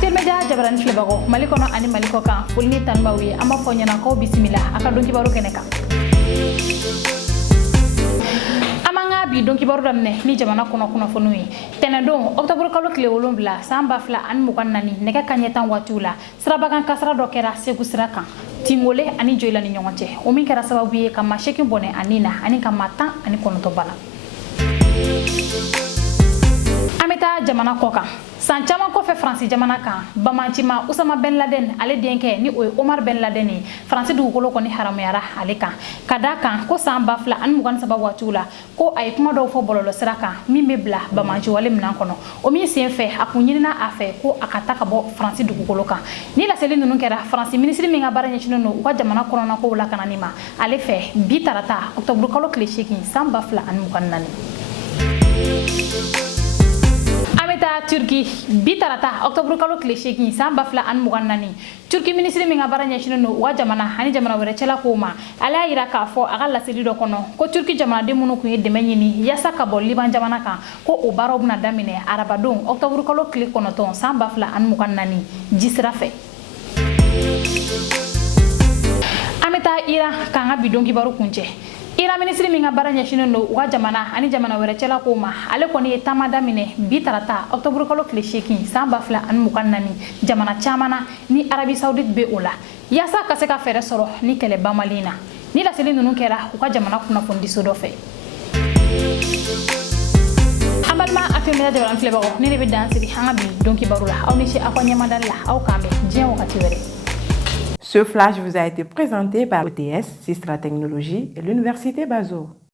Actuel Media jabaran filbago malikono ani maliko kan fulni tanbawi ama fonyana ko bismillah aka donki baro keneka amanga bi donki baro damne ni jamana kono fonui tenedon octobre kalo kile wolombla samba fla an mukan nani neka kanyetan watula srabakan kasra dokera segu srakan tingole ani joila ni nyonte o min kera sababu ye kama shekin bone anina ani kamata ani kono to bana ameta jamana koka san caman ko fe France jamana kan bamancima Usama Ben Laden ale denke ni o Omar Ben Laden ni France dugukolo ko ni haramuyara ale kan kada kan ko san bafla an mugan sababu watula ko ay kuma do fo bololo siraka min be bla bamanci wale minan kono o min sen fe akunyina afe ko akata ka bo France dugukolo kan ni la seli nunu kera France ministre mi nga baranya chino no ko jamana kono na ko wala kanani ma ale fe bi tarata octobre kalo klesheki san bafla an mugan nani ameta Turki bitarata octobre kalo klesheki samba fla an mugan nani Turki ministre mi nga baranya chino no wa jamana hani jamana were chela ko ma ala ira ka fo aga la seli do kono ko Turki jamana de munu ko yedde menyini yasa ka bol liban jamana kan ko o baro buna damine araba don octobre kalo kle kono ton samba fla an mugan nani jisra fe ameta ira kanga bidongi baro kunje ira ministre mi nga baranya chino no wa jamana ani jamana were chela ko ma ale ko ni tamada mine bitarata octobre kalo klesheki samba fla an mukan nani jamana chamana ni Arabie Saoudite be ola yasa ka se ka fere soro ni kele bamalina ni la seli nunu kera ko jamana kuna fondi sodo fe abalma Actuel Media jabaran filbago ni be dansiri hanga bi donki barula aw ni ci akonya madalla aw kambe jien wakati were. Ce flash vous a été présenté par ETS, Sistra Technologies et l'Université Bazo.